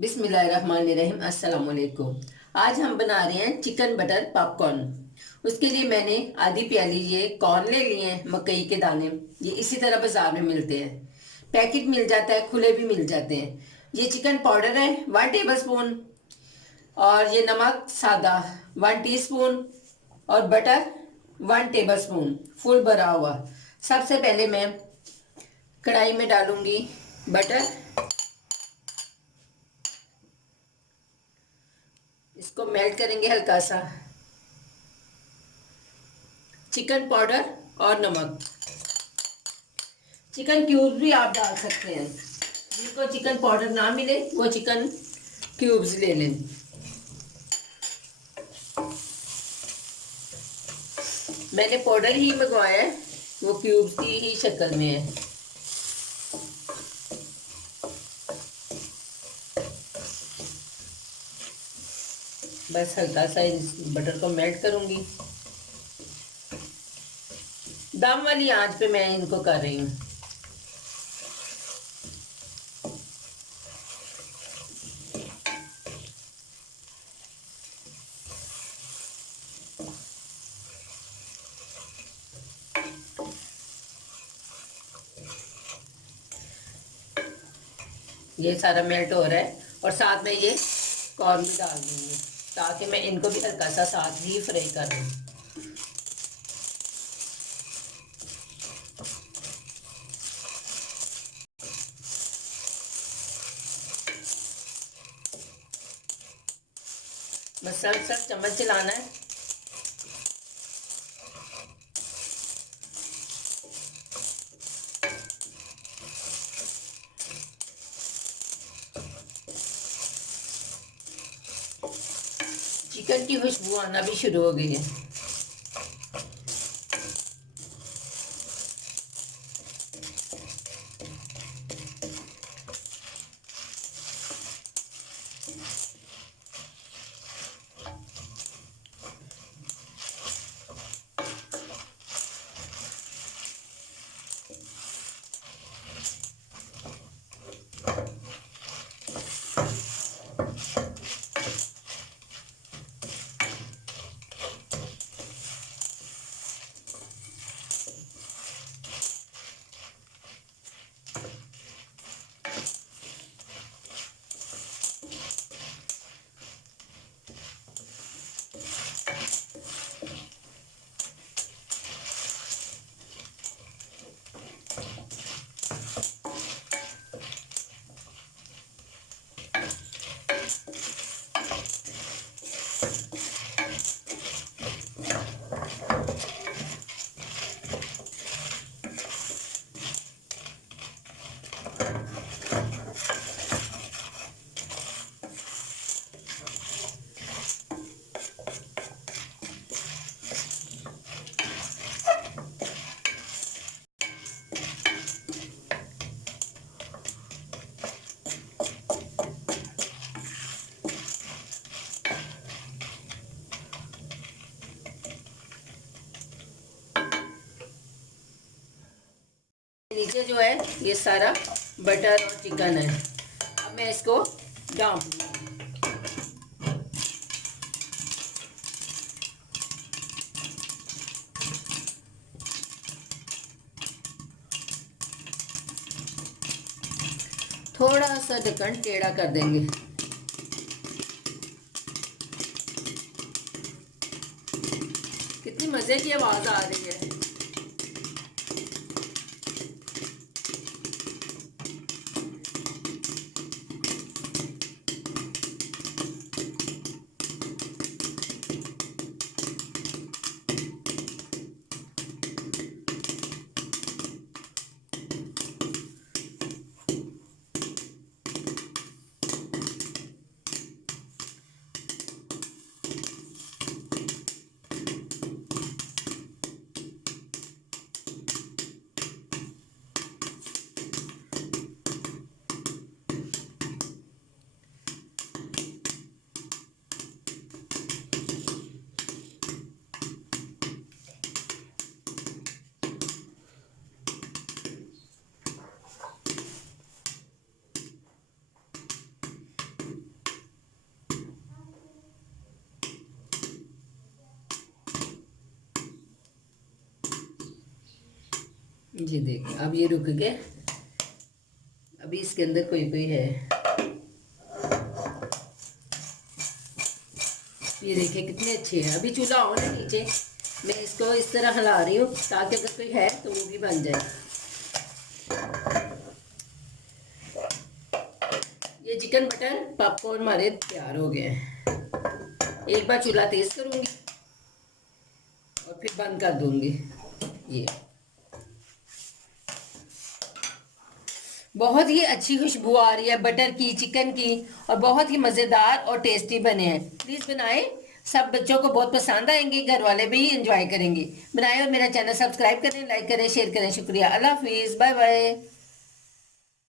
बिस्मिल्लाहिर्रहमानिर्रहीम। अस्सलाम वालेकुम। आज हम बना रहे हैं चिकन बटर पॉपकॉर्न। उसके लिए मैंने आधी प्याली ये कॉर्न ले लिए हैं, मकई के दाने। ये इसी तरह बाजार में मिलते हैं, पैकेट मिल जाता है, खुले भी मिल जाते हैं। ये चिकन पाउडर है 1 टेबल स्पून, और ये नमक सादा 1 टीस्पून, और बटर 1 टेबल स्पून फुल भरा हुआ। सबसे पहले मैं कढ़ाई में डालूंगी बटर। इसको मेल्ट करेंगे हल्का सा। चिकन पाउडर और नमक। चिकन क्यूब्स भी आप डाल सकते हैं, जिनको चिकन पाउडर ना मिले वो चिकन क्यूब्स ले लें। मैंने पाउडर ही मंगवाया है, वो क्यूब्स की ही शक्ल में है। बस हल्का सा इस बटर को मेल्ट करूंगी। दम वाली आंच पे मैं इनको कर रही हूँ। ये सारा मेल्ट हो रहा है, और साथ में ये कॉर्न भी डाल दूंगी, ताकि मैं इनको भी हल्का सा साथ ही फ्राई कर दूँ। बस सब सब चम्मच चलाना है। चिकन की खुशबू आना भी शुरू हो गई है। नीचे जो है ये सारा बटर और चिकन है। अब मैं इसको डाल थोड़ा सा ढक्कन टेढ़ा कर देंगे। कितनी मजे की आवाज आ रही है। जी देखिए अब ये रुक गए। अभी इसके अंदर कोई कोई है। ये देखिए कितने अच्छे हैं। अभी चूल्हा ऑन है नीचे, मैं इसको इस तरह हिला रही हूँ ताकि अगर कोई है तो वो भी बन जाए। ये चिकन बटर पॉपकॉर्न हमारे तैयार हो गए हैं। एक बार चूल्हा तेज करूँगी और फिर बंद कर दूँगी। ये बहुत ही अच्छी खुशबू आ रही है बटर की, चिकन की, और बहुत ही मज़ेदार और टेस्टी बने हैं। प्लीज़ बनाएं, सब बच्चों को बहुत पसंद आएंगे, घर वाले भी एंजॉय करेंगे। बनाएं और मेरा चैनल सब्सक्राइब करें, लाइक करें, शेयर करें। शुक्रिया। अल्लाह हाफिज़, बाय बाय।